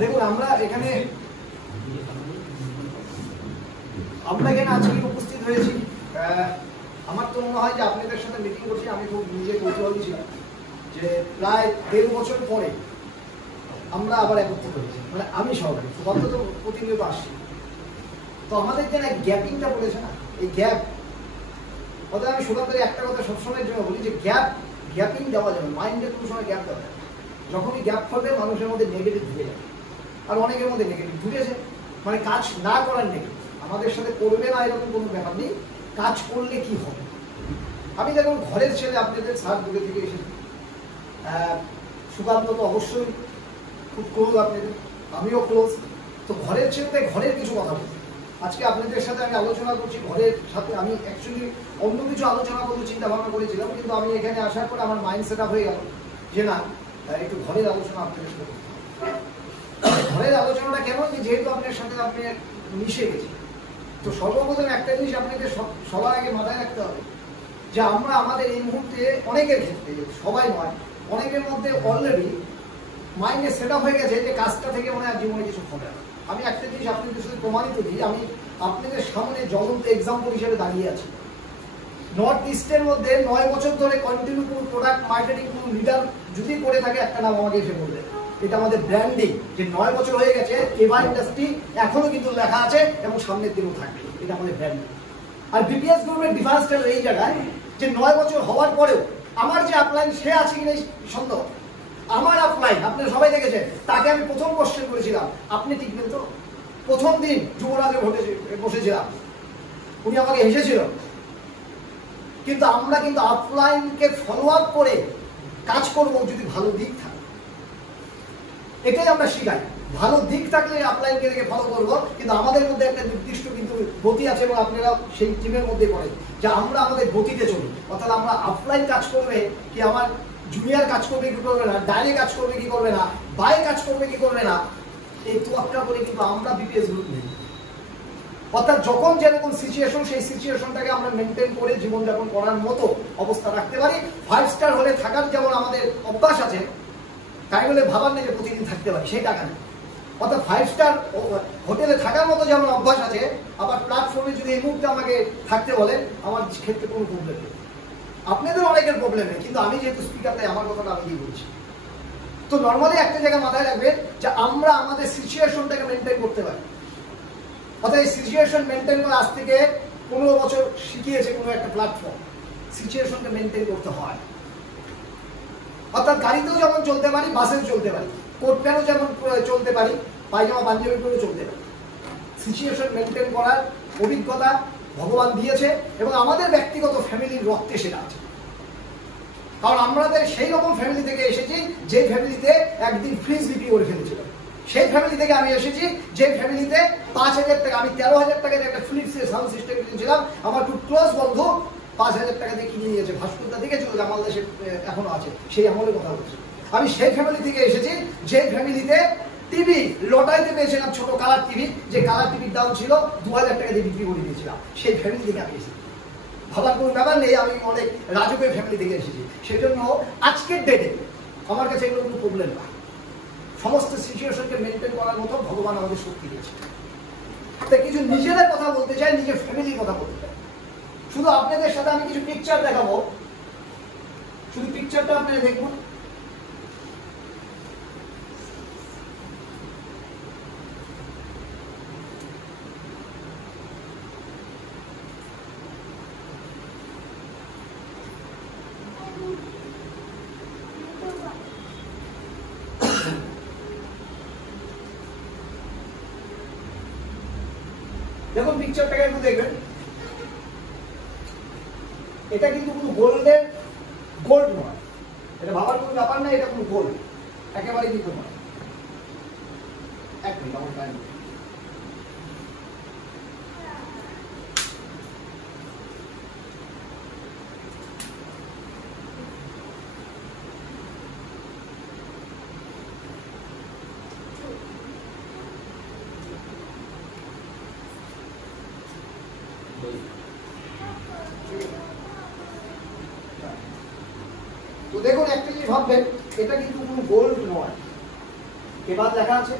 দেখুন আমরা এখানে আজকে উপস্থিত হয়েছি। আমার তো মনে হয় যে আপনাদের সাথে মিটিং করছি, আমি খুব নিজে কৌতূহলী ছিলাম যে প্রায় 1.5 বছর পরে আমরা আবার একত্রিত হয়েছি, মানে আমি সবাই অন্তত প্রতিনিয়ত আসছি। তো আমাদের যে গ্যাপিংটা বলেছে না, এই গ্যাপ, অর্থাৎ আমি সুকান্তকে একটা কথা সবসময়ের জন্য বলি যে গ্যাপিং দেওয়া যাবে, মাইন্ডে কোনো সময় গ্যাপ দেওয়া যাবে। যখনই গ্যাপ করবে মানুষের মধ্যে নেগেটিভ ঢুকে যাবে, আর অনেকের মধ্যে নেগেটিভ ঢুকেছে, মানে কাজ না করার নেগেটিভ। আমাদের সাথে করবে না এরকম কোনো ব্যাপার নেই, কাজ করলে কি হবে। আমি যেমন ঘরের ছেলে, আপনাদের স্যার দূরে থেকে এসেছি, সুকান্ত তো অবশ্যই খুব ক্লোজ আপনাদের, আমিও ক্লোজ। তো ঘরের ছেলে ঘরের কিছু কথা বলছি আজকে আপনাদের সাথে আমি আলোচনা করছি। ঘরের সাথে আমি অ্যাকচুয়ালি অন্য কিছু আলোচনা করতে চিন্তা ভাবনা করেছিলাম, কিন্তু আমি এখানে আসার পরে আমার মাইন্ড সেট আপ হয়ে গেল যে না, একটু ঘরের আলোচনা আপনাদের সাথে করতে হবে। ঘরের আলোচনাটা কেমন, যেহেতু আপনার সাথে আপনি মিশে গেছি, তো সর্বপ্রথম একটা জিনিস আপনাদের সবার আগে মাথায় রাখতে হবে যে আমরা আমাদের এই মুহূর্তে অনেকের ক্ষেত্রে, সবাই নয়, অনেকের মধ্যে অলরেডি মাইন্ডে সেট আপ হয়ে গেছে যে কাজটা থেকে মনে হয় জীবনে কিছু হবে না। আমি একটা জিনিস আপনাদের সাথে প্রমাণিত দিই, আমি আপনাদের সামনে জ্বলন্ত এক্সাম্পল হিসেবে দাঁড়িয়ে আছি। নর্থ ইস্টের মধ্যে 9 বছর ধরে কন্টিনিউ কোনো প্রোডাক্ট মার্কেটিং কোনো লিডার যদি করে থাকে, একটা নাম আমাকে এসে বলবে। এটা আমাদের ব্র্যান্ডিং, যে 9 বছর হয়ে গেছে, এভা ইন্ডাস্ট্রি এখনো কিন্তু লেখা আছে এবং সামনের দিনেও থাকবে, এটা আমাদের ব্র্যান্ডিং। আর বিপিএস গ্রুপের ডিফারেন্সটা এই জায়গায় যে 9 বছর হওয়ার পরেও আমার যে আপলাইন সে আছে কিনা সন্দেহ। আমার আপলাইন আপনারা সবাই দেখেছেন, তাকে আমি প্রথম কোশ্চেন করেছিলাম, আপনি টিকবেন তো? প্রথম দিন যুবরাজে বসেছিলাম, উনি আমাকে হেসেছিল। কিন্তু আমরা কিন্তু আপলাইনকে ফলো আপ করে কাজ করবো যদি ভালো দিক থাকে, এটাই আমরা শিখাই। ভালো দিক থাকলে আপলাইনকে দেখে ফলো করবো, কিন্তু আমাদের মধ্যে একটা নির্দিষ্ট কিন্তু গতি আছে এবং আপনারা সেই টিমের মধ্যে পড়ে যে আমরা আমাদের গতিতে চলি। অর্থাৎ আমরা আপলাইন কাজ করবে কি, আমার জুনিয়র কাজ করবে কি করবে না, ডাইরে কাজ করবে কি করবে না, বাইরে কাজ করবে কি করবে না, এই তোয়াক্কা করে কিন্তু আমরা বিপিএস গ্রুপ নেই। অর্থাৎ যখন যেরকম সিচুয়েশন, সেই সিচুয়েশনটাকে আমরা মেনটেন করে জীবনযাপন করার মতো অবস্থা রাখতে পারি। 5 স্টার হলে থাকার যেমন আমাদের অভ্যাস আছে, তাই বলে ভাবার নেই যে প্রতিদিন থাকতে পারি, সেই টাকা নেই। অর্থাৎ 5 স্টার হোটেলে থাকার মতো যেমন অভ্যাস আছে, আবার প্ল্যাটফর্মে যদি এই মুহূর্তে আমাকে থাকতে বলে, আমার ক্ষেত্রে কোনো প্রবলেম নেই। আপনাদের অনেকের প্রবলেম নেই, কিন্তু আমি যেহেতু স্পিকার, তাই আমার কথাটা আমি বলছি। তো নর্মালি একটা জায়গায় মাথায় রাখবে যে আমরা আমাদের সিচুয়েশনটাকে মেনটেন করতে পারি। অর্থাৎ এই সিচুয়েশন মেনটেন করে আজ থেকে 15 বছর শিখিয়েছে কোনো একটা প্ল্যাটফর্ম, সিচুয়েশনকে মেনটেন করতে হয়। অর্থাৎ গাড়িতেও যেমন চলতে পারি, বাসেও চলতে পারি, কোট প্যান্টও যেমন চলতে পারি, পায়জামা পাঞ্জাবি পরেও চলতে পারি। সিচুয়েশন মেনটেন করার অভিজ্ঞতা ভগবান দিয়েছে এবং আমাদের ব্যক্তিগত ফ্যামিলির রক্তে সেটা আছে। কারণ আমাদের সেই রকম ফ্যামিলি থেকে এসেছি যে ফ্যামিলিতে একদিন ফ্রিজ বিক্রি করে ফেলেছিল। সেই ফ্যামিলি থেকে আমি এসেছি যে ফ্যামিলিতে 5,000 টাকা, আমি 13,000 টাকার একটা ফিলিপসের সাউন্ড সিস্টেম কিনেছিলাম, আমার খুব ক্লোজ বন্ধু 5,000 টাকা দিয়ে কিনে নিয়েছে। ভাস্করদা দেখেছিল, জামাল দেশে এখনো আছে, সেই আমলের কথা বলছি। আমি সেই ফ্যামিলি থেকে এসেছি যে ফ্যামিলিতে টিভি লটারিতে পেয়েছিলাম, ছোট কালার টিভি, যে কালার টিভির দাম ছিল 2,000 টাকা দিয়ে বিক্রি করে দিয়েছিলাম। সেই ফ্যামিলি থেকে আমি এসেছি, ভাবার কোনো ব্যাপার নেই। আমি অনেক রাজুকের ফ্যামিলি থেকে এসেছি, সেই জন্য আজকের ডেটে আমার কাছে এগুলো কোনো প্রবলেম না। সমস্ত সিচুয়েশনকে মেনটেন করার মতো ভগবান আমাদের শক্তি দিয়েছে। তাই কিছু নিজেদের কথা বলতে চাই, নিজের ফ্যামিলির কথা বলতে চাই। শুধু আপনাদের সাথে আমি কিছু পিকচার দেখাবো, শুধু পিকচারটা আপনারা দেখুন। দেখুন পিকচারটাকে একটু দেখবেন, এটা কিন্তু কোনো গোল্ড নয়, এটা ভাবার কোনো ব্যাপার না, এটা কোনো গোল্ড একেবারে কিন্তু নয়। এক মিনিট, আমার টাইম। তো দেখুন একটা জিনিস ভাববেন, এটা কিন্তু কোনো গোল্ড নয়, কেবাদ লেখা আছে,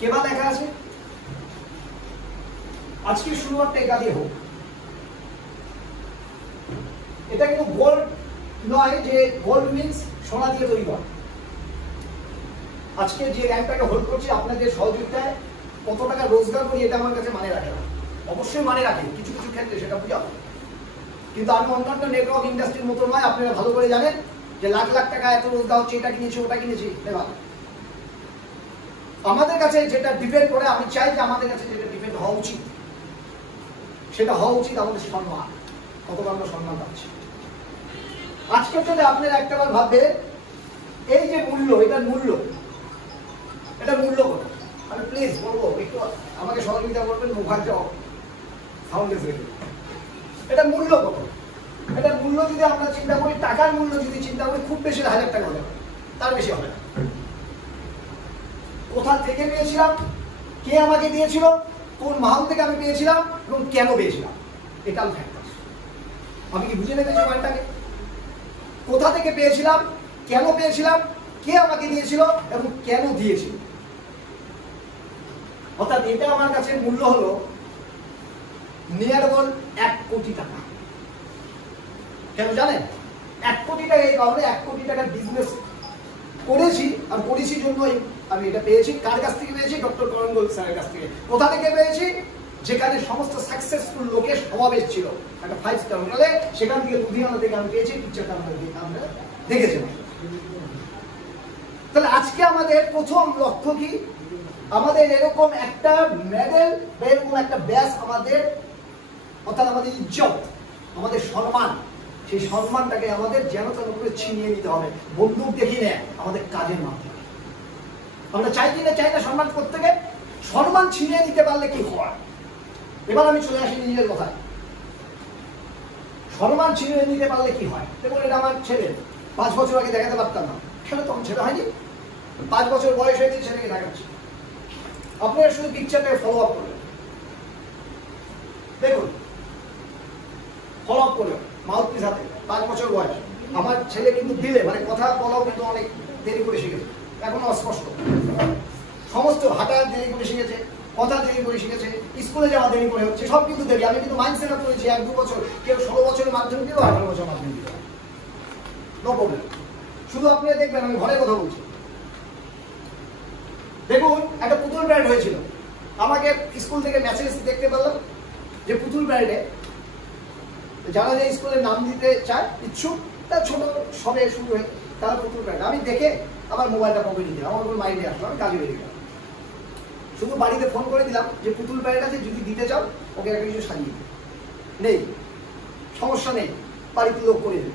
কেবাদ লেখা আছে। আজকে শুরুয়াতটা এটা দিয়ে হোক। এটা কিন্তু গোল্ড নয় যে গোল্ড মিন্স সোনা দিয়ে তৈরি করা। আজকে যে র্যাঙ্কটাকে হোল্ড করছি আপনাদের সহযোগিতায় কত টাকা রোজগার করি এটা আমার কাছে মানে রাখে না, অবশ্যই মানে রাখে কিছু কিছু ক্ষেত্রে, সেটা বুঝাবো। কিন্তু আমি অন্যান্য নেটওয়ার্ক ইন্ডাস্ট্রির মতো নয়, আপনারা ভালো করে জানেন যে লাখ লাখ টাকা এত রোজগার হচ্ছে, এটা কিনেছি ওটা কিনেছি। আমাদের কাছে যেটা ডিপেন্ড করে, আমি চাই যে আমাদের কাছে যেটা ডিপেন্ড হওয়া উচিত সেটা হওয়া উচিত আমাদের সম্মান, কতটা আমরা সম্মান পাচ্ছি। আজকের যদি আপনারা একটাবার ভাববে এই যে মূল্য, এটার মূল্য, এটার মূল্য কত? আমি প্লিজ বলবো একটু আমাকে সহযোগিতা করবেন, মুখার্জ ফাউন্ডেশন। এটার মূল্য কত? এটার মূল্য যদি আমরা চিন্তা করি, টাকার মূল্য যদি চিন্তা করি, খুব বেশি 1000 টাকা হবে, তার বেশি হবে না। কোথা থেকে পেয়েছিলাম, কে আমাকে দিয়েছিল, কোন মাহল থেকে আমি পেয়েছিলাম এবং কেন পেয়েছিলাম, এটা ফ্যাক্টর। আমি কি বুঝে নেবেছি পয়েন্টটাকে? কোথা থেকে পেয়েছিলাম, কেন পেয়েছিলাম, কে আমাকে দিয়েছিল এবং কেন দিয়েছিল। অর্থাৎ এটা আমার কাছে মূল্য হলো নিয়ার অ্যাবাউট 1 কোটি টাকা। কেন জানেন? 1 কোটি টাকা এই কারণে 1 কোটি টাকার বিজনেস করেছি, আর করেছি জন্যই আমি এটা পেয়েছি। কার কাছ থেকে পেয়েছি? ডক্টর করণগোল স্যারের কাছ থেকে। কোথা থেকে পেয়েছি? যেখানে সমস্ত সাকসেসফুল লোকের সমাবেশ ছিল একটা 5 স্টার হোটেলে, সেখান থেকে লুধিয়ানা থেকে আমি পেয়েছি। পিকচারটা আমরা দেখেছিলাম। তাহলে আজকে আমাদের প্রথম লক্ষ্য কি? আমাদের এরকম একটা মেডেল বা এরকম একটা ব্যাস আমাদের, অর্থাৎ আমাদের ইজ্জত, আমাদের সম্মান, সেই সম্মানটাকে আমাদের যেন তেন করে ছিনিয়ে নিতে হবে। বন্দুক দেখি না, আমাদের কাজের মাধ্যমে। আমরা চাই কি না চাই না সম্মান প্রত্যেকে, সম্মান ছিনিয়ে নিতে পারলে কি হয়। এবার আমি চলে আসি নিজের কথায়। সম্মান ছিনিয়ে নিতে পারলে কি হয়? দেখুন, এটা আমার ছেলে, 5 বছর আগে দেখাতে পারতাম না, কেন তখন ছেলে হয়নি, 5 বছর বয়স হয়েছে, ছেলেকে দেখাচ্ছি। আপনারা শুধু পিকচারটাকে ফলো আপ করবেন, দেখুন, ফলো আপ করবেন মাউথপিস হাতে, 5 বছর বয়স। আমার ছেলে কিন্তু দিলে মানে কথা বলাও কিন্তু অনেক দেরি করে শিখেছে, এখনো অস্পষ্ট, সমস্ত হাঁটা দেরি করে শিখেছে, কথা দেরি করে শিখেছে, স্কুলে যাওয়া দেরি করে হচ্ছে, সব কিন্তু দেরি। আমি কিন্তু মাইন্ড সেট আপ করেছি 1-2 বছর, কেউ 16 বছরের মাধ্যমিক দিল, 18 বছর মাধ্যমিক দিল, নো প্রবলেম। শুধু আপনি দেখবেন আমি ঘরে কথা বলছি। দেখুন, একটা পুতুল প্যারেড হয়েছিল, আমাকে স্কুল থেকে মেসেজ দেখতে পেলাম যে পুতুল প্যারেডে যারা যে স্কুলের নাম দিতে চায় ইচ্ছুক, তার ছোট সবে শুরু হয়ে তারা পুতুল প্যারেড। আমি দেখে আমার মোবাইলটা পকেটে নিয়ে আমার কোনো মাইন্ডে আসলো, আমি কাজে বেরিয়ে গেলাম। শুধু বাড়িতে ফোন করে দিলাম যে পুতুল প্যারেড আছে, যদি দিতে চাও ওকে একটা কিছু সাজিয়ে নেই, সমস্যা নেই, বাড়িতে লোক করে দেবে।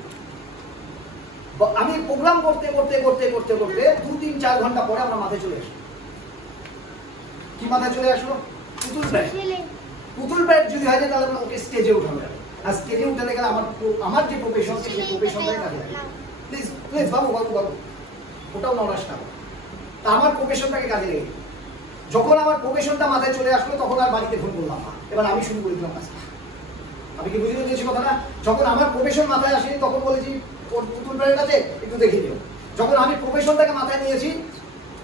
আমি প্রোগ্রাম করতে করতে করতে করতে করতে 2-3-4 ঘন্টা পরে আমার মাথায় চলে আসলো, কি মাথায় চলে আসলো? পুতুল প্যারেড। পুতুল প্যারেড যদি হয় তাহলে ওকে স্টেজে উঠানো যাবে, আর স্টেজে উঠাতে গেলে আমার যে প্রফেশন, সেই প্রফেশনটাই কাজে লাগে। প্লিজ প্লিজ বাবু বাবু বাবু, ওটাও নরাস না, তা আমার প্রফেশনটাকে কাজে লেগে। যখন আমার প্রফেশনটা মাথায় চলে আসলো তখন আর বাড়িতে ফোন করলাম না, এবার আমি শুরু করে দিলাম কাজটা। আমি কি বুঝতে পেরেছি কথাটা? যখন আমার প্রফেশন মাথায় আসেনি তখন বলেছি ওর পুতুল প্যারেড আছে, একটু দেখে দিও। যখন আমি প্রফেশনটাকে মাথায় নিয়েছি,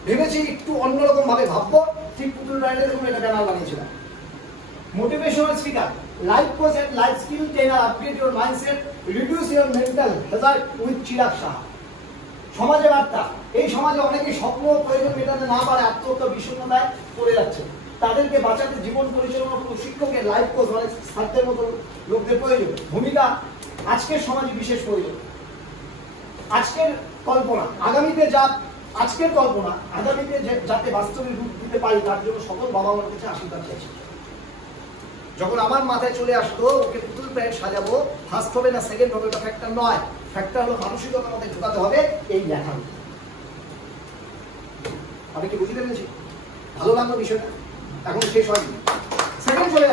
ভেবেছি একটু অন্যরকম ভাবে ভাববো, ঠিক পুতুল প্যারেডে দেখুন এটা ব্যানার বানিয়েছিলাম, motivational speaker, life coach and life skill trainer, upgrade your mindset, reduce your mental hazard with Chirag Saha. সমাজে বার্তা, এই সমাজে অনেকেই স্বপ্ন প্রয়োজন মেটাতে না পারে, আত্মহত্যা বিষণ্ণতায় পড়ে যাচ্ছে, তাদেরকে বাঁচাতে জীবন পরিচালনা প্রশিক্ষকের, লাইফ কোচ মানে ছাত্রের মতো লোকদের প্রয়োজন। ভূমিকা আজকের সমাজে বিশেষ প্রয়োজন। আজকের কল্পনা আগামীতে আজকের কল্পনা আগামীতে যাতে বাস্তবে রূপ দিতে পারি, তার জন্য সকল বাবা মার কাছে আশীর্বাদ চাইছি। যখন আমার মাথায় চলে আসতো ওকে পুতুল প্যারেড সাজাবো, ফার্স্ট হবে না সেকেন্ড হবে এটা ফ্যাক্টর নয়, ফ্যাক্টর হলো মানসিকতার মধ্যে ঢোকাতে হবে এই লেখা। আমি কি বুঝতে পেরেছি? ভালো লাগলো বিষয়টা, এখন শেষ হয়নি। সেকেন্ড চলে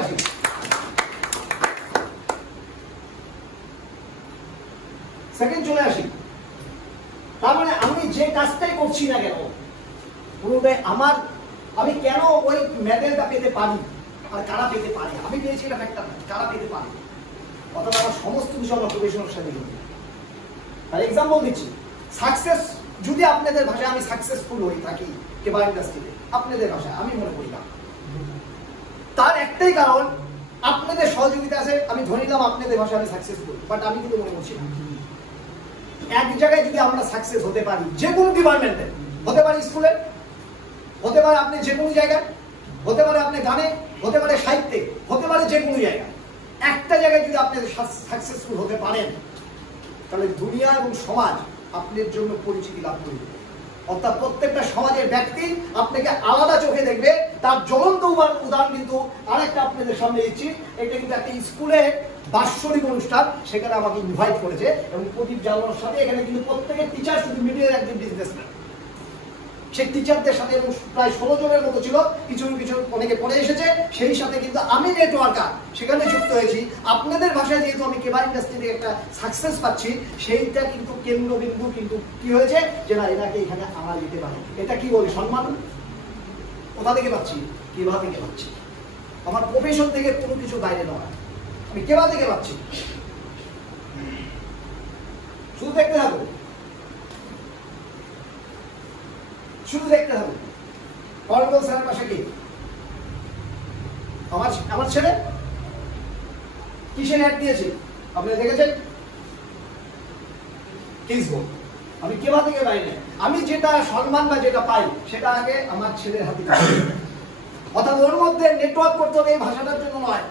আসি, তার মানে আমি যে কাজটাই করছি না কেন, পুরোটাই আমার, আমি কেন ওই মেডেলটা পেতে পারি আর কারা পেতে পারে, আমি পেয়েছি এটা ফ্যাক্টর, কারা পেতে পারে, অথবা আমার সমস্ত কিছু আমার প্রফেশনের সাথে জড়িত। আর এক্সাম্পল দিচ্ছি, সাকসেস যদি আপনাদের ভাষায় আমি সাকসেসফুল হয়ে থাকি কেবা ইন্ডাস্ট্রিতে, আপনাদের ভাষায় আমি মনে করি না। তার একটাই কারণ, আপনাদের সহযোগিতা আছে, আমি ধরে নিলাম আপনাদের ভাষায় আমি সাকসেসফুল, বাট আমি কিন্তু মনে করছি না। এক জায়গায় যদি আমরা সাকসেস হতে পারি, যে কোনো ডিপার্টমেন্টে হতে পারে, স্কুলে হতে পারে, আপনি যে কোনো জায়গায় হতে পারে, আপনি গানে হতে পারে, সাহিত্যে হতে পারে, যে কোনো জায়গায় একটা জায়গায় যদি আপনি সাকসেসফুল হতে পারেন, তাহলে দুনিয়া এবং সমাজ আপনার জন্য পরিচিতি লাভ করবে। অর্থাৎ প্রত্যেকটা সমাজের ব্যক্তি আপনাকে আলাদা চোখে দেখবে। তার জ্বলন্ত উদাহরণ কিন্তু আরেকটা আপনাদের সামনে দিচ্ছি। এটা কিন্তু একটা স্কুলে বাৎসরিক অনুষ্ঠান, সেখানে আমাকে ইনভাইট করেছে এবং প্রদীপ জ্বালানোর সাথে এখানে কিন্তু প্রত্যেকের টিচার শুধু মিডিয়ার একজন বিজনেসম্যান। সেই টিচারদের সাথে প্রায় 16 জনের মতো ছিল, কিছু কিছু অনেকে পরে এসেছে, সেই সাথে কিন্তু আমি নেটওয়ার্কার সেখানে যুক্ত হয়েছি। আপনাদের ভাষায় যেহেতু আমি কেবা ইন্ডাস্ট্রিতে একটা সাকসেস পাচ্ছি, সেইটা কিন্তু কেন্দ্রবিন্দু কিন্তু কি হয়েছে যে না, এনাকে এখানে আনা যেতে পারে। এটা কি বলি, সম্মান। কোথা থেকে পাচ্ছি? কেবা থেকে পাচ্ছি। আমার প্রফেশন থেকে কোনো কিছু বাইরে নয়, আমি কেবা থেকে পাচ্ছি। শুধু দেখতে থাকো, শুধু দেখতে হবে। কর্নল স্যারের পাশে কি আমার ছেলে কিসের অ্যাড দিয়েছে আপনারা দেখেছেন? ফেসবুক। আমি কেবা থেকে পাই না, আমি যেটা সম্মান বা যেটা পাই সেটা আগে আমার ছেলের হাতে। অর্থাৎ ওর মধ্যে নেটওয়ার্ক করতে হবে, এই ভাষাটার জন্য নয়,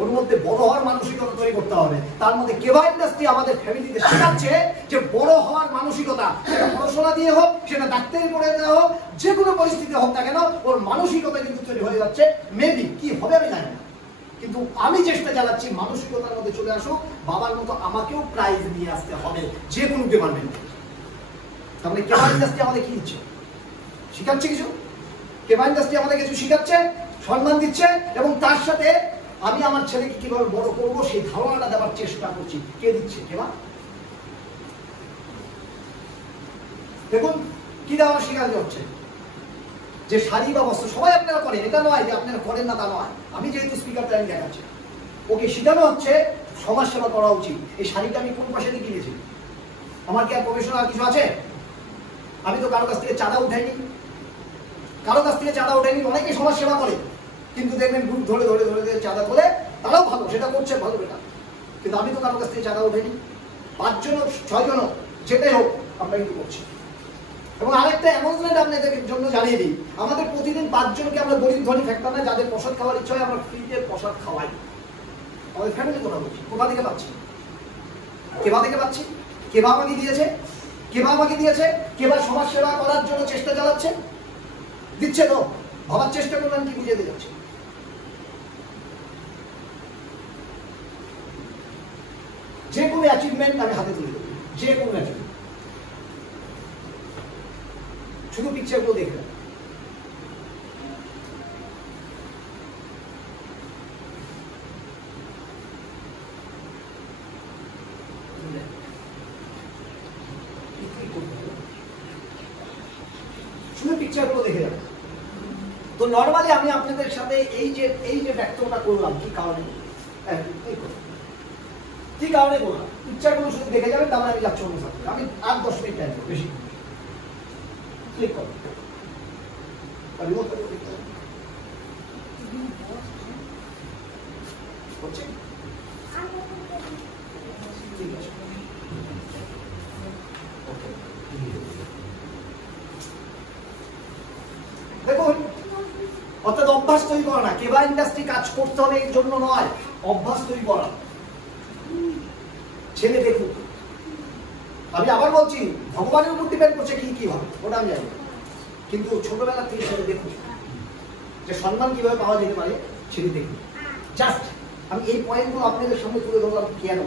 ওর মধ্যে বড় হওয়ার মানসিকতা তৈরি করতে হবে। তার মধ্যে কেবা ইন্ডাস্ট্রি আমাদের ফ্যামিলিতে শেখাচ্ছে যে বড় হওয়ার মানসিকতা, সেটা পড়াশোনা দিয়ে হোক, সেটা ডাক্তারি পড়ে দেওয়া হোক, যে কোনো পরিস্থিতি হোক না কেন, ওর মানসিকতা কিন্তু তৈরি হয়ে যাচ্ছে। মেবি কি হবে আমি জানি না, কিন্তু আমি চেষ্টা চালাচ্ছি মানসিকতার মধ্যে চলে আসুক। বাবার মতো আমাকেও প্রাইজ নিয়ে আসতে হবে যে কোনো ডিপার্টমেন্টে। তাহলে কেবা ইন্ডাস্ট্রি আমাদের কি দিচ্ছে? শিখাচ্ছে কিছু। কেবা ইন্ডাস্ট্রি আমাদের কিছু শিখাচ্ছে, সম্মান দিচ্ছে, এবং তার সাথে আমি আমার ছেলেকে কিভাবে বড় করবো সেই ধারণাটা দেওয়ার চেষ্টা করছি। কে দিচ্ছে? কেবা। দেখুন কি দেওয়া শেখানো হচ্ছে, যে শাড়ি বা বস্ত্র সবাই আপনারা করেন, এটা নয় যে আপনারা করেন না তা নয়। আমি যেহেতু স্পিকার তাই আমি দেখাচ্ছি, ওকে শেখানো হচ্ছে সমাজ সেবা করা উচিত। এই শাড়িটা আমি কোন পাশে দিয়ে কিনেছি? আমার কি আর প্রফেশনাল কিছু আছে? আমি তো কারো কাছ থেকে চাঁদা উঠাইনি, কারো কাছ থেকে চাঁদা উঠাইনি। অনেকে সমাজ সেবা করে, কিন্তু দেখবেন গ্রুপ ধরে ধরে ধরে ধরে চাঁদা তোলে, তারাও ভালো, সেটা করছে ভালো বেটা, কিন্তু আমি তো কারো কাছ থেকে চাঁদা উঠাইনি। 5 জন 6 জন যেটাই হোক আমরা কিন্তু করছি। এবং আরেকটা অ্যানাউন্সমেন্ট আপনাদের জন্য জানিয়ে দিই, আমাদের প্রতিদিন 5 জনকে আমরা গরিব ধনী ফ্যাক্টর না, যাদের প্রসাদ খাওয়ার ইচ্ছা হয় আমরা ফ্রিতে প্রসাদ খাওয়াই। আমাদের ফ্যামিলি কথা বলছি। কোথা থেকে পাচ্ছি? কেবা থেকে পাচ্ছি। কেবা আমাকে দিয়েছে, কেবা আমাকে দিয়েছে। কেবা সমাজ সেবা করার জন্য চেষ্টা চালাচ্ছে, দিচ্ছে তো। ভাবার চেষ্টা করলাম কি বুঝে দিয়ে যাচ্ছে। যে কোনো অ্যাচিভমেন্ট আমি হাতে তুলে দেবো, যে কোনো অ্যাচিভমেন্ট। শুধু পিকচারগুলো দেখবেন। শুধু পিকচারগুলো দেখে যাবেন। তো নর্মালি আমি আপনাদের সাথে এই যে ব্যক্তটা করলাম, কি কারণে কি কারণে করলাম, পিকচারগুলো শুধু দেখে যাবেন। তারপরে আমি যাচ্ছি অন্য সাথে। আমি 8-10 মিনিট টাইম বেশি ক্লিক করো। হচ্ছে ঠিক আছে। দেখুন, অর্থাৎ অভ্যাস তৈরি করা না। কেবা ইন্ডাস্ট্রি কাজ করতে হবে এর জন্য নয়, অভ্যাস তৈরি করা। ছেলে দেখুন, আমি আবার বলছি, ভগবানের উপর ডিপেন্ড করছে কি হবে ওটা আমি জানি, কিন্তু ছোটবেলা থেকে ছেলে দেখুন যে সম্মান কিভাবে পাওয়া যেতে পারে। ছেলে দেখুন। জাস্ট আমি এই পয়েন্টগুলো আপনাদের সামনে তুলে ধরলাম। কেন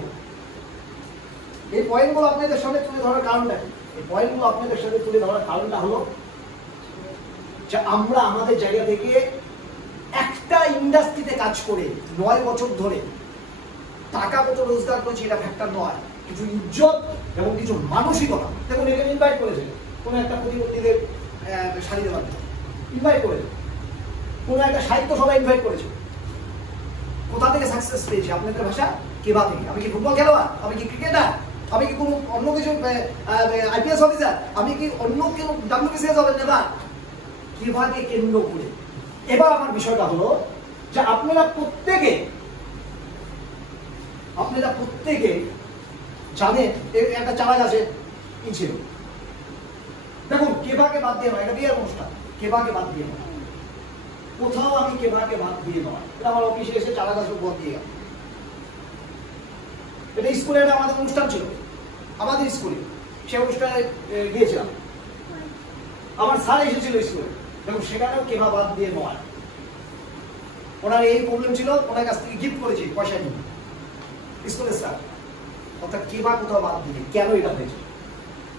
এই পয়েন্টগুলো আপনাদের সামনে তুলে ধরার কারণটা কি? এই পয়েন্টগুলো আপনাদের সামনে তুলে ধরার কারণটা হলো যে আমরা আমাদের জায়গা থেকে একটা ইন্ডাস্ট্রিতে কাজ করে 9 বছর ধরে টাকা কত রোজগার করেছি এটা ফ্যাক্টর নয়, কিছু ইজ্জত এবং কিছু মানসিকতা। দেখুন, এখানে ইনভাইট করেছে কোনো একটা প্রতিবন্ধীদের শাড়ি দেওয়ার জন্য, ইনভাইট করেছে কোনো একটা সাহিত্য সবাই ইনভাইট করেছে। কোথা থেকে সাকসেস পেয়েছি? আপনাদের ভাষা কেবা থেকে। আমি কি ফুটবল খেলোয়াড়? আমি কি ক্রিকেটার? আমি কি কোনো অন্য কিছু আইপিএস অফিসার, আমি কি অন্য কেউ ডাব্লিউবিসিএস হবে না? কিভাবে কেন্দ্র করে এবার আমার বিষয়টা হলো যে আপনারা প্রত্যেকে জানেন একটা চারা গাছে কি ছিল। দেখুন কেভাকে বাদ দিয়ে নয়, এটা বিয়ের অনুষ্ঠান, কেভাকে বাদ দিয়ে নয়, কোথাও আমি কেভাকে বাদ দিয়ে নয়, এটা আমার অফিসে এসে চারা গাছ বাদ দিয়ে গেল। এটা স্কুলে আমাদের অনুষ্ঠান ছিল, আমাদের স্কুলে সে অনুষ্ঠানে গিয়েছিলাম, আমার স্যার এসেছিল স্কুলে, দেখুন সেখানেও কেভা বাদ দিয়ে নয়। ওনার এই প্রবলেম ছিল, ওনার কাছ থেকে গিফট করেছি পয়সা নিয়ে স্কুলের স্যার। অর্থাৎ কেভা কোথাও বাদ দিয়ে কেন এটা হয়েছে,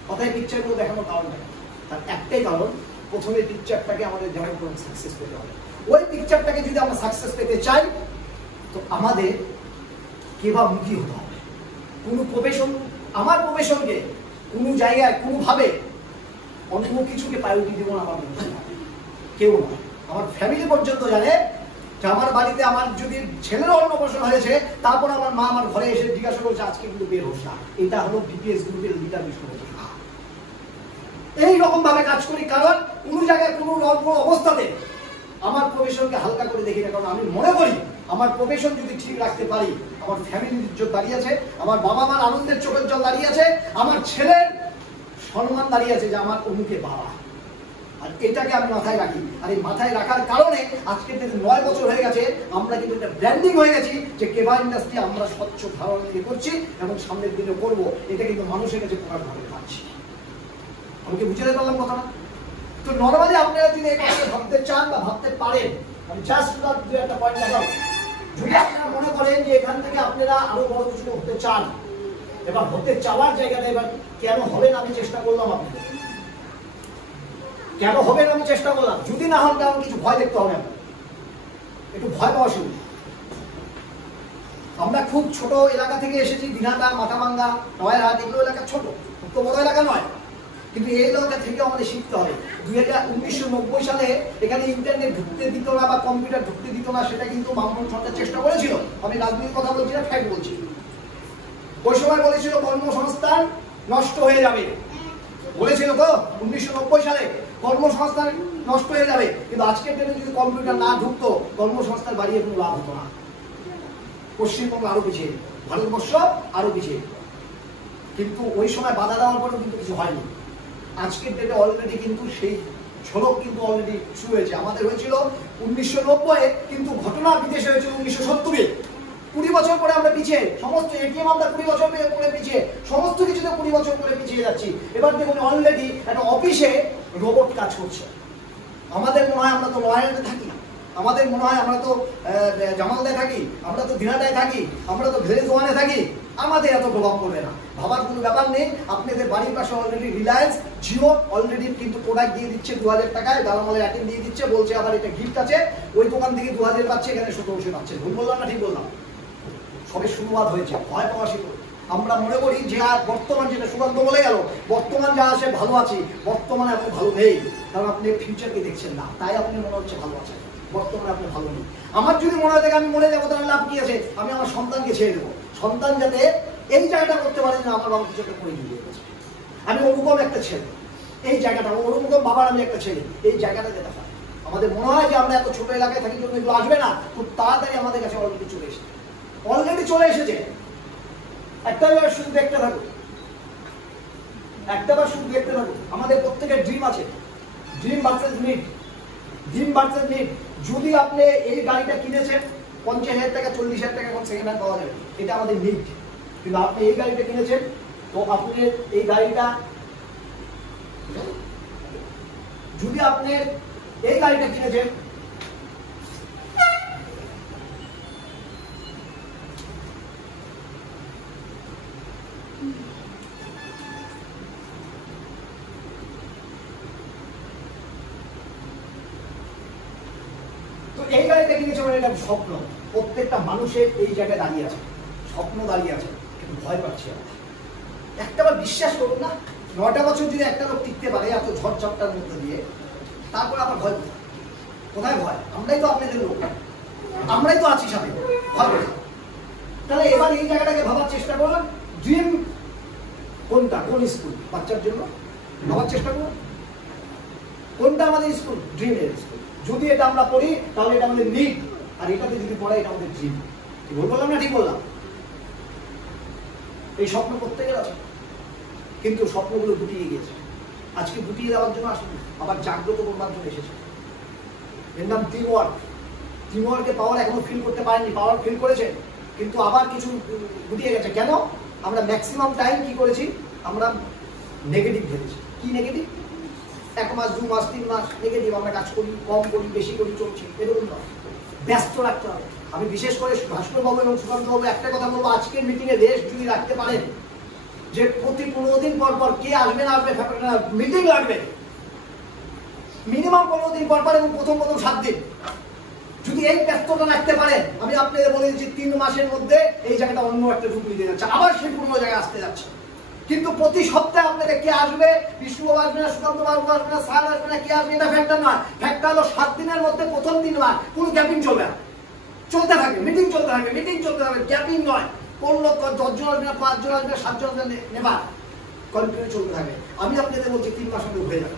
কথায় পিকচারগুলো দেখানোর কারণ নেই, তার একটাই কারণ, প্রথমে পিকচারটাকে আমাদের যেমন কোনো সাকসেস পেতে হবে। ওই পিকচারটাকে যদি আমরা সাকসেস পেতে চাই তো আমাদের কেভা মুখী হতে হবে। কোনো প্রফেশন, আমার প্রফেশনকে কোনো জায়গায় কোনোভাবে অন্য কিছুকে প্রায়োরিটি দেবো না, আমার মধ্যে কেউ না। আমার ফ্যামিলি পর্যন্ত জানে যে আমার বাড়িতে আমার যদি ছেলের অন্নপ্রাশন হয়েছে, তারপর আমার মা আমার ঘরে এসে জিজ্ঞাসা করছে আজকে কিন্তু বের হোস না। এটা হলো বিপিএস গ্রুপের লিডার বিষয়। এই রকম ভাবে কাজ করি, কারণ কোনো জায়গায় কোনো অবস্থাতে আমার প্রফেশনকে হালকা করে দেখি না। কারণ আমি মনে করি আমার প্রফেশন যদি ঠিক রাখতে পারি, আমার ফ্যামিলির ইজ্জত দাঁড়িয়ে আছে, আমার বাবা মার আনন্দের চোখের জল দাঁড়িয়ে আছে, আমার ছেলের সম্মান দাঁড়িয়ে আছে যে আমার অমুকে বাবা। আর এটাকে আমি মাথায় রাখি, আর এই মাথায় রাখার কারণে আজকের দিনে 9 বছর হয়ে গেছে, আমরা কিন্তু একটা ব্র্যান্ডিং হয়ে গেছি যে কেভা ইন্ডাস্ট্রি আমরা স্বচ্ছ ধারণা নিয়ে করছি এবং সামনের দিনে করবো। এটা কিন্তু মানুষের কাছে প্রকাশ ভাবে পাচ্ছি। আমাকে বুঝতে পারলাম কথাটা? তো নরমালি আপনারা যদি এই কথাটা ভাবতে চান বা ভাবতে পারেন, আমি জাস্ট দু একটা পয়েন্ট দেখাবো। যদি আপনারা মনে করেন যে এখান থেকে আপনারা আরো বড় কিছু হতে চান, এবার হতে চাওয়ার জায়গাটা এবার কেন হবে না আমি চেষ্টা করলাম, আপনাদের কেন হবে না আমি চেষ্টা করলাম। যদি না হন কারণ কিছু ভয় দেখতে হবে, একটু ভয় পাওয়া শুরু। আমরা খুব ছোট এলাকা থেকে এসেছি, দিনহাটা, মাথাভাঙ্গা, নয়ারহাট, এগুলো এলাকা ছোট, তো বড় এলাকা নয়, কিন্তু এই এলাকা থেকে আমাদের শিখতে হবে। 1990 সালে এখানে ইন্টারনেট ঢুকতে দিত না বা কম্পিউটার ঢুকতে দিত না, সেটা কিন্তু বামফ্রন্ট সরকার চেষ্টা করেছিল। আমি রাজনীতির কথা বলছি না, ফ্যাক্ট বলছি। ওই সময় বলেছিল কর্মসংস্থান নষ্ট হয়ে যাবে, বলেছিল তো 1990 সালে কর্মসংস্থান নষ্ট হয়ে যাবে। কিন্তু আজকের দিনে যদি কম্পিউটার না ঢুকতো, কর্মসংস্থান বাড়িয়ে কোনো লাভ হতো না। পশ্চিমবঙ্গ আরো পিছিয়ে, ভারতবর্ষ আরো পিছিয়ে। কিন্তু ওই সময় বাধা দেওয়ার পরেও কিন্তু কিছু হয়নি। আজকের ডেটে অলরেডি কিন্তু সেই ঝলক কিন্তু অলরেডি শুরু হয়েছে। আমাদের হয়েছিল 1990-এ, কিন্তু ঘটনা বিদেশে হয়েছিল 1970-এ। 20 বছর পরে আমরা পিছিয়ে, সমস্ত এটিএম আমরা 20 বছর পরে পিছিয়ে, সমস্ত কিছুতে 20 বছর পরে পিছিয়ে যাচ্ছি। এবার দেখুন অলরেডি একটা অফিসে রোবট কাজ করছে। আমাদের মনে হয় আমরা তো লয়ারে থাকি, আমাদের মনে হয় আমরা তো জামালদায় থাকি, আমরা তো দিনাটায় থাকি, আমরা তো ভিলেজ ওয়ানে থাকি, আমাদের এত প্রভাব পড়বে না। ভাবার কোনো ব্যাপার নেই। আপনাদের বাড়ির পাশে অলরেডি রিলায়েন্স, জিও অলরেডি কিন্তু প্রোডাক্ট দিয়ে দিচ্ছে 2000 টাকায়, দালামালের অ্যাটেন্ড দিয়ে দিচ্ছে, বলছে আবার এটা গিফট আছে, ওই দোকান থেকে 2000 পাচ্ছে, এখানে 1700 পাচ্ছে। ভুল বললাম না ঠিক বললাম? সবে শুরুয়াত হয়েছে, ভয় পাওয়া শিখুন। আমরা মনে করি যে আর বর্তমান, যেটা সুকান্ত বলে গেল, বর্তমান যা আছে ভালো আছি, বর্তমানে আপনি ভালো নেই, কারণ আপনি ফিউচারকে দেখছেন না, তাই আপনি মনে হচ্ছে ভালো আছেন, বর্তমানে আপনি ভালো নেই। আমার যদি মনে হয় আমি মরে যাবো, তাহলে লাভ কি আছে? আমি আমার সন্তানকে ছেড়ে দেবো, সন্তান যাতে এই জায়গাটা করতে পারে না আমার বাবা কিছু একটা করে দিয়ে গেছে, আমি অনুপম একটা ছেলে, এই জায়গাটা অনুপম বাবার আমি একটা ছেলে, এই জায়গাটা যেতে হয়। আমাদের মনে হয় যে আমরা এত ছোট এলাকায় থাকি জন্য এগুলো আসবে না, খুব তাড়াতাড়ি আমাদের কাছে অলরেডি চলে এসেছে, অলরেডি চলে এসেছে। একটা বার শুধু দেখতে থাকুন, একটা বার শুধু দেখতে থাকুন। আমাদের প্রত্যেকের ড্রিম আছে, dream versus need, dream versus need. যদি আপনি এই গাড়িটা কিনেছেন 50,000 টাকা, 40,000 টাকা এখন সেকেন্ড হ্যান্ড পাওয়া যাবে, এটা আমাদের নিড। কিন্তু আপনি এই গাড়িটা কিনেছেন, তো আপনি এই গাড়িটা, যদি আপনি এই গাড়িটা কিনেছেন, এই গাড়িটা কিনেছে মানে এটা স্বপ্ন। প্রত্যেকটা মানুষের এই জায়গায় দাঁড়িয়ে আছে, স্বপ্ন দাঁড়িয়ে আছে, কিন্তু ভয় পাচ্ছে। একটাবার বিশ্বাস করুন না, 9টা বছর যদি একটা লোক টিকতে পারে এত ঝড়ঝাপটার মধ্যে দিয়ে, তারপর আবার ভয় কোথায়? কোথায় ভয়? আমরাই তো আপনাদের লোক, আমরাই তো আছি সাথে, ভয় কোথায়? তাহলে এবার এই জায়গাটাকে ভাবার চেষ্টা করুন। ড্রিম কোনটা, কোন স্কুল বাচ্চার জন্য ভাবার চেষ্টা করুন। কোনটা আমাদের স্কুল? ড্রিমের স্কুল। যদি এটা আমরা পড়ি তাহলে এটা আমাদের নিড, আর এটাতে যদি পড়াই এটা আমাদের ড্রিম। কি ভুল বললাম না ঠিক বললাম? এই স্বপ্ন প্রত্যেকের আছে, কিন্তু স্বপ্নগুলো গুটিয়ে গিয়েছে। আজকে গুটিয়ে দেওয়ার জন্য আসেনি, আবার জাগ্রত করবার জন্য এসেছে। এর নাম টিম ওয়ার্ক। টিম ওয়ার্কের পাওয়ার এখনো ফিল করতে পারেনি, পাওয়ার ফিল করেছে, কিন্তু আবার কিছু গুটিয়ে গেছে। কেন? আমরা ম্যাক্সিমাম টাইম কি করেছি? আমরা নেগেটিভ ভেবেছি। কি নেগেটিভ? 1 মাস 2 মাস 3 মাস নেগেটিভ আমরা কাজ করি, কম করি বেশি করি, চলছি। এরকম নয়, ব্যস্ত রাখতে হবে। আমি বিশেষ করে ভাস্কর বাবু এবং সুকান্ত বাবু একটা কথা বলবো, আজকের মিটিং এ রেস্ট যদি রাখতে পারেন, যে প্রতি 15 দিন পর পর কে আসবে না আসবে মিটিং লাগবে, মিনিমাম 15 দিন পর পর, এবং প্রথম 7 দিন যদি এই ব্যস্ততা রাখতে পারেন, আমি আপনাদের বলে দিচ্ছি 3 মাসের মধ্যে এই জায়গাটা অন্য একটা রূপ নিতে যাচ্ছে, আবার সেই পুরনো জায়গায় আসতে যাচ্ছে। কিন্তু প্রতি সপ্তাহে আপনাদের কে আসবে, বিষ্ণুবাবু আসবে না, সুকান্ত বাবু আসবে না, স্যার আসবে না, কে আসবে, এটা ফ্যাক্টর নয়। ফ্যাক্টর হলো 7 দিনের মধ্যে প্রথম 3 মাস কোনো গ্যাপিং চলবে না, চলতে থাকবে, মিটিং চলতে থাকবে, মিটিং চলতে থাকবে, গ্যাপিং নয়। কোন লোক 10 জন আসবে না, 5 জন আসবে না, 7 জন আসবে, নেবার কন্টিনিউ চলতে থাকবে। আমি আপনাদের বলছি 3 মাসের মধ্যে ঘুরে যাবে,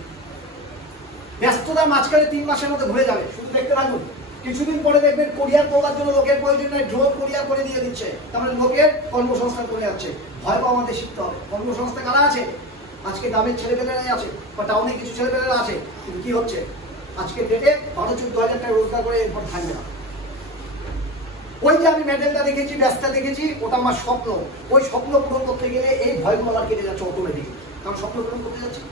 ব্যস্ততার মাঝখানে 3 মাসের মধ্যে ঘুরে যাবে। শুধু দেখতে থাকুন, কিছুদিন পরে দেখবেন কোরিয়ার করবার জন্য লোকের প্রয়োজন নেই, ড্রোন কোরিয়ার করে দিয়ে দিচ্ছে, তারপরে লোকের কর্মসংস্থান করে যাচ্ছে। ভয় পাওয়া আমাদের শিখতে হবে। কর্মসংস্থা কারা আছে? আজকে গ্রামের ছেলেপেলেরাই আছে, বা টাউনে কিছু ছেলেপেলেরা আছে, কিন্তু কি হচ্ছে? আজকে ডেটে 12-14 হাজার টাকা রোজগার করে এরপর থাকবে না। ওই যে আমি মেডেলটা দেখেছি, ব্যাসটা দেখেছি, ওটা আমার স্বপ্ন। ওই স্বপ্ন পূরণ করতে গেলে এই ভয়গুলো আমার কেটে যাচ্ছে অটোমেটিক, কারণ স্বপ্ন পূরণ করতে যাচ্ছে।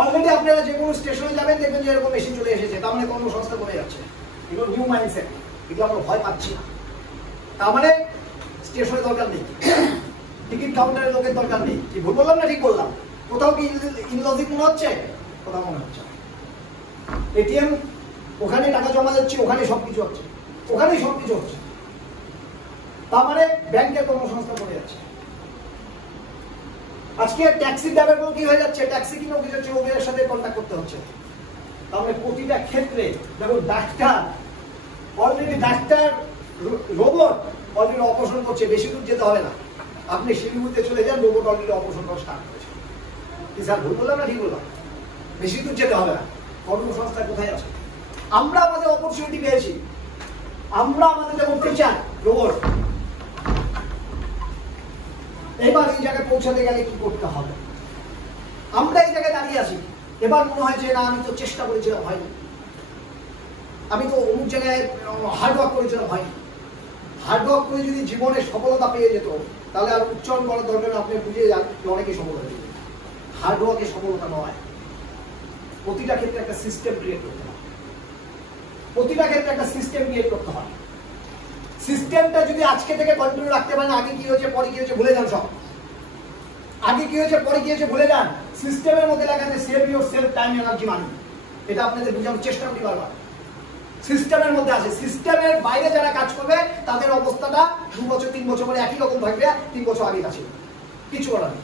অলরেডি আপনারা যে কোনো স্টেশনে যাবেন, দেখবেন যে এরকম মেশিন চলে এসেছে, তার মানে কর্মসংস্থান কমে যাচ্ছে। এগুলো নিউ মাইন্ডসেট, এগুলো আমরা ভয় পাচ্ছি না। তার মানে স্টেশনের দরকার নেই, টিকিট কাউন্টারের লোকের দরকার নেই। কি ভুল বললাম না ঠিক বললাম? কোথাও কি ইনলজিক মনে হচ্ছে? কোথাও মনে হচ্ছে। এটিএম ওখানে টাকা জমা যাচ্ছে, ওখানে সবকিছু হচ্ছে, ওখানেই সবকিছু হচ্ছে। তার মানে ব্যাংকের কর্মসংস্থান কমে যাচ্ছে। আজকে ট্যাক্সি ড্রাইভার কি হয়ে যাচ্ছে? ট্যাক্সি কিনেও কি হচ্ছে, ওদের সাথে কন্ট্যাক্ট করতে হচ্ছে। তাহলে প্রতিটা ক্ষেত্রে দেখো, doctor already, doctor robot already operation করছে, বেশি দূর যেতে হবে না। আপনি শিলিগুড়িতে চলে যান, রোবট অলরেডি অপারেশন করা স্টার্ট করেছে। কি স্যার ভুল বললাম না ঠিক বললাম? বেশি দূর যেতে হবে না। কর্মসংস্থান কোথায় আছে? আমরা আমাদের অপরচুনিটি পেয়েছি, আমরা আমাদের করতে চাই রোবট। এবার এই জায়গায় পৌঁছাতে গেলে কি করতে হবে? আমরা এই জায়গায় দাঁড়িয়ে আছি, এবার মনে হয় যে না, আমি তো চেষ্টা করেছিলাম, হয়নি। আমি তো অমুক জায়গায় হার্ডওয়ার্ক করেছিলাম, হয়নি। হার্ডওয়ার্ক করে যদি জীবনে সফলতা পেয়ে যেত, তাহলে আর উচ্চারণ করার দরকার না, আপনি বুঝিয়ে যান যে অনেকেই সফল হয়ে যেত। হার্ডওয়ার্কের সফলতা নয়, প্রতিটা ক্ষেত্রে একটা সিস্টেম ক্রিয়েট করতে হয়। প্রতিটা ক্ষেত্রে একটা সিস্টেম ক্রিয়েট করতে হয়। সিস্টেমটা যদি আজকে থেকে কন্টিনিউ রাখতে পারেন, আগে কি হয়েছে পরে কি হয়েছে ভুলে যান সব। আগে কি হয়েছে পরে কি হয়েছে ভুলে যান। সিস্টেমের মধ্যে লেখা আছে save yourself, time, energy, money. এটা আপনাদের বোঝানোর চেষ্টা করি বারবার। সিস্টেমের মধ্যে আছে, সিস্টেমের বাইরে যারা কাজ করবে তাদের অবস্থাটা 2 বছর 3 বছর পরে একই রকম থাকবে, 3 বছর আগে কাছে কিছু করার নেই।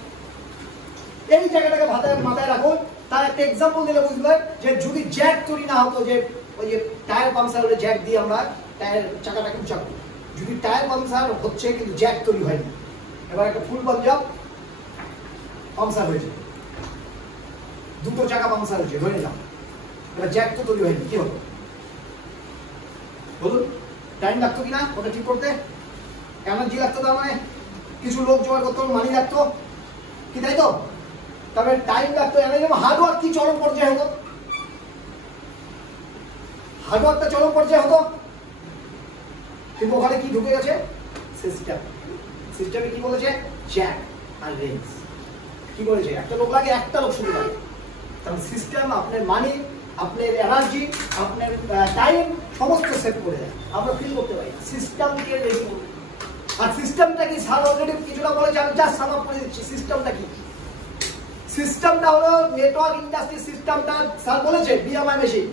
এই জায়গাটাকে মাথায় রাখুন। তার একটা এক্সাম্পল দিলে বুঝবেন যে যদি জ্যাক তৈরি না হতো, যে ওই যে টায়ার পাংচার হলে জ্যাক দিয়ে আমরা টায়ার চাকাটাকে উঁচা করি, যদি টায়ার পাংচার হচ্ছে কিন্তু জ্যাক তৈরি হয়নি, এবার একটা ফুল পাঞ্জাব পাংচার হয়েছে, দুটো চাকা পাংচার হয়েছে, ধরে নিলাম, এবার জ্যাক তো তৈরি হয়নি, কি হতো বলুন? টাইম লাগতো কিনা ওটা ঠিক করতে? এনার্জি লাগতো, তার মানে কিছু লোক জোগাড় করতো, মানি লাগতো, কি তাই তো? তবে টাইম লাগতো, এনার্জি। হার্ডওয়ার্ক কি চরম পর্যায়ে হতো? হার্ডওয়ার্কটা চরম পর্যায়ে হতো, কিন্তু ওখানে কি ঢুকে গেছে? সিস্টেম। সিস্টেমে কি বলেছে? জ্যাক আর রেঞ্জ। কি বলেছে? একটা লোক লাগে, একটা লোক শুধু লাগে। কারণ সিস্টেম আপনার মানি, আপনার এনার্জি, আপনার টাইম সমস্ত সেট করে দেয়। আমরা ফিল করতে পারি সিস্টেমকে রেডি করুন। আর সিস্টেমটা কি? স্যার অলরেডি কিছুটা বলেছে, আমি জাস্ট সাম আপ করে দিচ্ছি। সিস্টেমটা কি? সিস্টেমটা হলো নেটওয়ার্ক ইন্ডাস্ট্রি সিস্টেমটা। স্যার বলেছে বিএমআই মেশিন।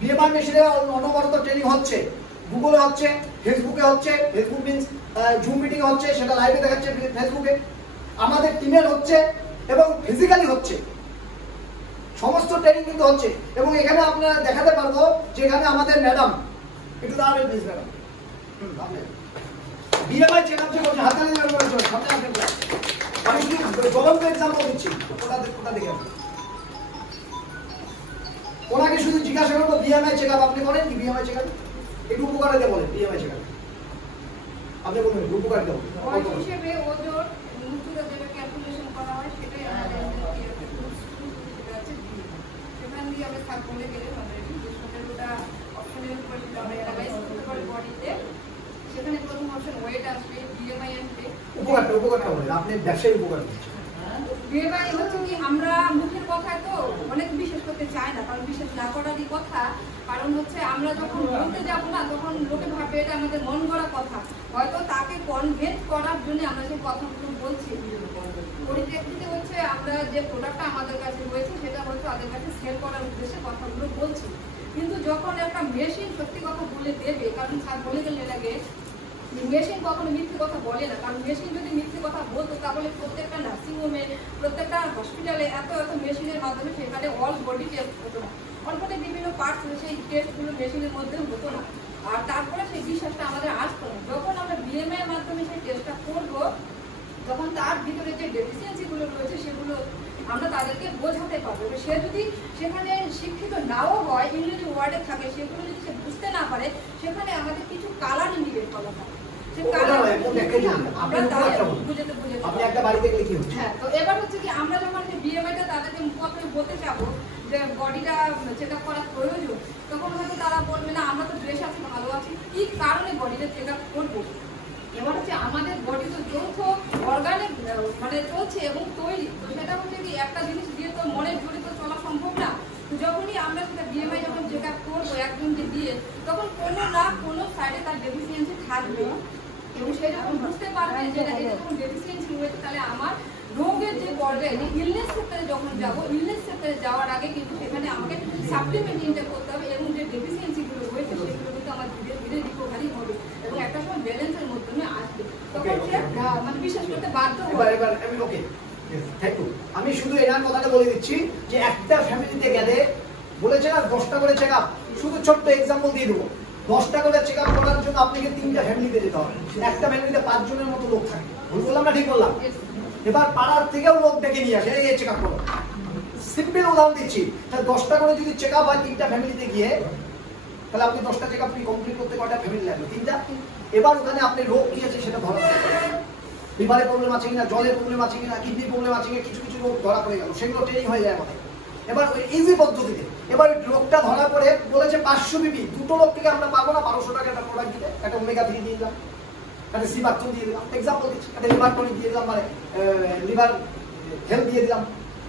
বিএমআই মেশিনে অনবরত ট্রেনিং হচ্ছে, গুগলে হচ্ছে, ফেসবুকে হচ্ছে, ফেসবুক মিনস জুম মিটিং হচ্ছে, সেটা লাইভে দেখাচ্ছে ফেসবুকে, আমাদের টিমের হচ্ছে এবং ফিজিক্যালি হচ্ছে, সমস্ত ট্রেনিং কিন্তু হচ্ছে। এবং এখানে আপনারা দেখাতে পারবো যে এখানে আমাদের ম্যাডাম, একটু দাঁড়াবেন please madam, BMI check up যে করছে, হাতে সামনে আসেন। জ্বলন্ত এক্সাম্পল দিচ্ছি, কোথা দেখে ওনাকে শুধু জিজ্ঞাসা করবো বিএমআই চেক আপ আপনি করেন কি? বিএমআই চেক আপ একটু উপকারিতা বলেন। বিএমআই চেক আপ আপনি বলুন, উপকারিতা হিসেবে ওজন মূত্রটা যেটা ক্যালকুলেশন করা হয় সেটাই আমাদের সেখান দিয়ে আমরা থাক বলে গেলে অলরেডি যে 17টা অপশনের উপর আমরা অ্যানালাইজ করতে পারি বডিতে। সেখানে প্রথম অপশন ওয়েট আসবে, বিএমআই আসবে। উপকারটা বলেন, আপনি ব্যবসায়ী উপকার দিচ্ছেন। বিএমআই হচ্ছে কি আমরা মুখের কথায় তো অনেক বিশেষ করতে চাই না, কারণ বিশেষ না করারই কথা। কারণ হচ্ছে আমরা যখন বলতে যাবো না তখন লোকে ভাববে এটা আমাদের মন গড়া কথা, হয়তো তাকে কনভেন্স করার জন্য আমরা সেই কথাগুলো বলছি। পরিপ্রেক্ষিতে হচ্ছে আমরা যে প্রোডাক্টটা আমাদের কাছে রয়েছে সেটা হচ্ছে তাদের কাছে সেল করার উদ্দেশ্যে কথাগুলো বলছি। কিন্তু যখন একটা মেশিন সত্যি কথা বলে দেবে, কারণ স্যার বলে গেলে লাগে মেশিন কখনো মিথ্যে কথা বলে না, কারণ মেশিন যদি মিথ্যে কথা বলতো তাহলে প্রত্যেকটা নার্সিংহোমে প্রত্যেকটা হসপিটালে এত মেশিনের মাধ্যমে সেখানে অল বডি টেস্ট হতো না, অল্পতে বিভিন্ন পার্টস সেই টেস্টগুলো মেশিনের মধ্যে হতো না। আর তারপরে সেই বিশ্বাসটা আমাদের আসতো না। যখন আমরা বিএমআই এর মাধ্যমে সেই টেস্টটা করবো তখন তার ভিতরে যে ডেফিসিয়েন্সিগুলো রয়েছে সেগুলো আমরা তাদেরকে বোঝাতে পারবো। সে যদি সেখানে শিক্ষিত নাও হয়, ইংরেজি ওয়ার্ডে থাকে, সেগুলো যদি সে বুঝতে না পারে, সেখানে আমাদের কিছু কালার ইন্ডিকেট করা হয়। এবার হচ্ছে কি আমরা যখন বিএমআইটা তাদেরকে মুখে বলতে যাবো যে বডিটা চেক আপ করার প্রয়োজন, তখন হয়তো তারা বলবে না আমরা তো ড্রেস আছি, ভালো আছি, কি কারণে বডিটা চেক আপ করবো। এবার হচ্ছে আমাদের বডি তো যৌথ অর্গানে মানে চলছে এবং তৈরি, তো সেটা হচ্ছে কি একটা জিনিস দিয়ে তো মনের জোরে তো চলা সম্ভব না। যখনই আমরা সেটা বিএমআই যখন চেক আপ করবো একজনকে দিয়ে, তখন কোনো না কোনো সাইডে তার ডেফিসিয়েন্সি থাকবে এবং সে যখন বুঝতে পারবে যে এটা যখন ডেফিসিয়েন্সি রয়েছে তাহলে আমার রোগের যে পর্যায়ে ইলনেস সেক্টরে যখন যাবো, ইলনেস সেক্টরে যাওয়ার আগে কিন্তু সেখানে আমাকে সাপ্লিমেন্ট ইনটেক করতে হবে এবং যে ডেফিসিয়েন্সিগুলো রয়েছে সেগুলো কিন্তু আমার ধীরে ধীরে রিকভারি হবে এবং একটা সময় ব্যালেন্সের মাধ্যমে আসবে, তখন সে মানে বিশ্বাস করতে বাধ্য হবে। এবার ওকে থ্যাংক ইউ। আমি শুধু এনার কথাটা বলে দিচ্ছি যে একটা ফ্যামিলিতে গেলে বলেছে না 10টা করে চেক আপ, শুধু ছোট্ট এক্সাম্পল দিয়ে দেবো। 10টা করে চেক আপ করার জন্য আপনাকে 3টা ফ্যামিলিতে যেতে হবে। একটা ফ্যামিলিতে 5 জনের মতো লোক থাকে, ভুল বললাম না ঠিক বললাম? এবার পাড়ার থেকেও লোক ডেকে নিয়ে আসে এই চেক আপ করো। সিম্পল উদাহরণ দিচ্ছি, তাহলে 10টা করে যদি চেক আপ হয় 3টা ফ্যামিলিতে গিয়ে, তাহলে আপনি 10টা চেক আপ কমপ্লিট করতে কয়টা ফ্যামিলি লাগবে? 3টা। এবার ওখানে আপনি রোগ কি আছে সেটা ধরা পড়ে, লিভারের প্রবলেম আছে কিনা, জলের প্রবলেম আছে কিনা, কিডনি প্রবলেম আছে কিনা, কিছু কিছু রোগ ধরা পড়ে গেল, সেগুলো ট্রেনিং হয়ে যায় আমাদের। এবার ওই ইজি পদ্ধতিতে এবার রোগটা ধরা পড়ে বলেছে 500 বিপি, দুটো লোক থেকে আমরা পাবো না 1200 টাকা একটা প্রোডাক্ট দিতে, একটা ওমেগা 3 দিয়ে দিলাম, একটা সিবাকটন দিয়ে দিলাম, এক্সাম্পল দিচ্ছি, একটা লিভার টনিক দিয়ে দিলাম, মানে লিভার হেলথ দিয়ে দিলাম,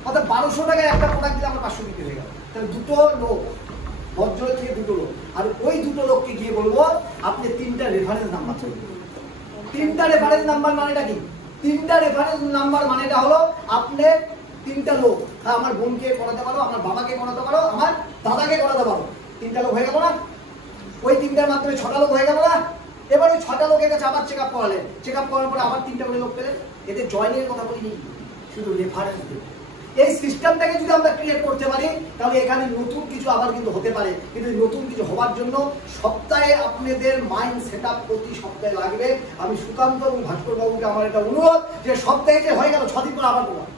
অর্থাৎ 1200 টাকায় একটা প্রোডাক্ট দিলে আমরা 500 বিপি হয়ে গেল। তাহলে দুটো লোক, বজ্রের থেকে দুটো লোক, আর ওই দুটো লোককে গিয়ে বলবো আপনি 3টা রেফারেন্স নাম্বার চাইবেন। 3টা রেফারেন্স নাম্বার মানেটা কি? 3টা রেফারেন্স নাম্বার মানেটা হলো আপনি 3টা লোক, হ্যাঁ আমার বোনকে করাতে পারো, আমার বাবাকে করাতে পারো, আমার দাদাকে করাতে পারো, 3টা লোক হয়ে গেল না? ওই 3টার মাধ্যমে 6টা লোক হয়ে গেল না? এবার ওই 6টা লোকের কাছে আবার চেক আপ করালেন, চেক আপ করার পরে আবার 3টা করে লোক পেলেন। এতে জয়েনের কথা বলিনি, শুধু রেফারেন্স দিন। এই সিস্টেমটাকে যদি আমরা ক্রিয়েট করতে পারি তাহলে এখানে নতুন কিছু আবার কিন্তু হতে পারে, কিন্তু নতুন কিছু হওয়ার জন্য সপ্তাহে আপনাদের মাইন্ড সেট আপ প্রতি সপ্তাহে লাগবে। আমি সুকান্ত এবং ভাস্কর বাবুকে আমার এটা অনুরোধ যে সপ্তাহে যে হয়ে গেল 6 দিন পর আবার করলাম,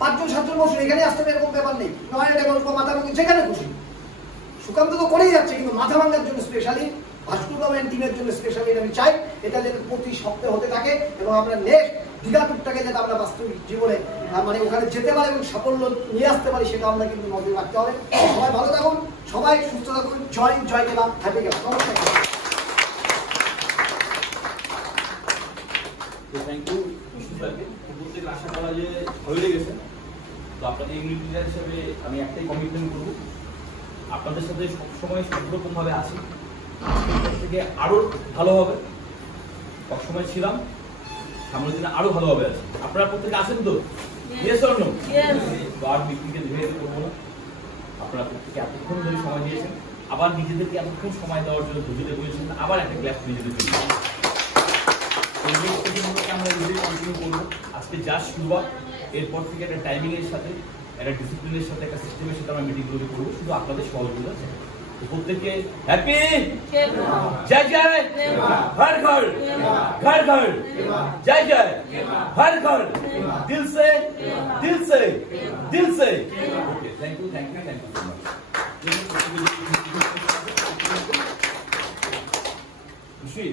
5 জন 7 জন বসুন, এখানে আসতে হবে এরকম ব্যাপার নেই, নয় এটা গল্প মাথা ভাঙি যেখানে খুশি। সুকান্ত তো করেই যাচ্ছে, কিন্তু মাথা ভাঙার জন্য স্পেশালি ভাস্কর বাবু এন্ড টিমের জন্য স্পেশালি এটা আমি চাই এটা যেন প্রতি সপ্তাহে হতে থাকে এবং আমরা নেক্সট দিঘাটুকটাকে যাতে আমরা বাস্তবিক জীবনে মানে ওখানে যেতে পারি এবং সাফল্য নিয়ে আসতে পারি সেটা আমরা কিন্তু নজর রাখতে হবে। সবাই ভালো থাকুন, সবাই সুস্থ থাকুন, জয় গেলাম, হ্যাপি গেলাম, নমস্কার। থ্যাংক ইউ স্যারকে, প্রত্যেক আশা করা যে হয়ে গেছে। তো আপনাদের ইউনিট লিডার হিসেবে আমি একটাই কমিটমেন্ট করবো, আপনাদের সাথে সবসময় সবরকমভাবে আছি, আজকের থেকে আরও ভালো হবে। সবসময় ছিলাম, সামনের দিনে আরো ভালোভাবে আছে। আপনারা প্রত্যেকে আছেন তো? Yes or no? তো আর মিটিংকে ধীরে ধীরে করবো না। আপনারা প্রত্যেকে এতক্ষণ ধরে সময় দিয়েছেন, আবার নিজেদেরকে এতক্ষণ সময় দেওয়ার জন্য বুঝতে বলেছেন, আবার একটা ক্লাস নিজেদেরকে আমরা নিজেদের কন্টিনিউ করবো। আজকে যা শুরুয়াত, এরপর থেকে একটা টাইমিং এর সাথে, একটা ডিসিপ্লিনের সাথে, একটা সিস্টেমের সাথে আমরা মিটিংগুলো করবো, শুধু আপনাদের সহযোগিতা চাই। প্রত্যেককে হ্যাপি জয় জয় हर घर घर घर जय जय हर घर दिल से दिल से दिल से okay thank you so much खुशी